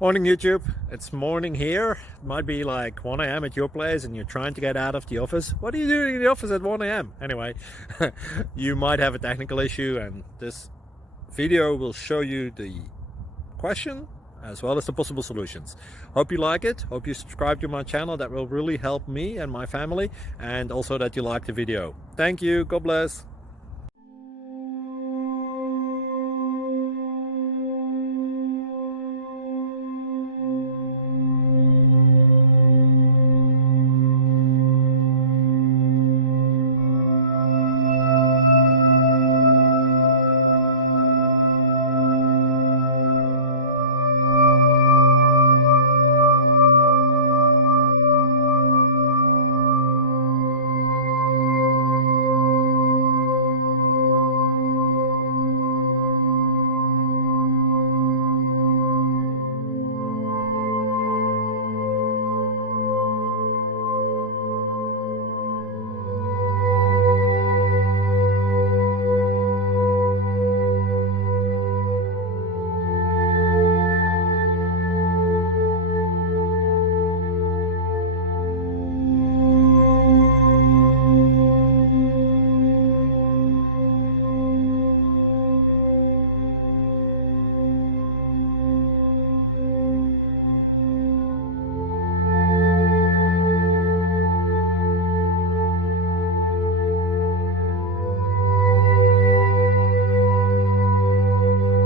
Morning YouTube, it's morning here. It might be like 1 a.m. at your place and you're trying to get out of the office. What are you doing in the office at 1 a.m.? Anyway, you might have a technical issue and this video will show you the question as well as the possible solutions. Hope you like it, hope you subscribe to my channel. That will really help me and my family, and also that you like the video. Thank you, God bless.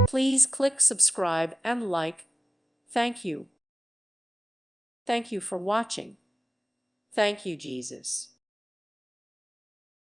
Please click subscribe and like. Thank you. Thank you for watching. Thank you, Jesus.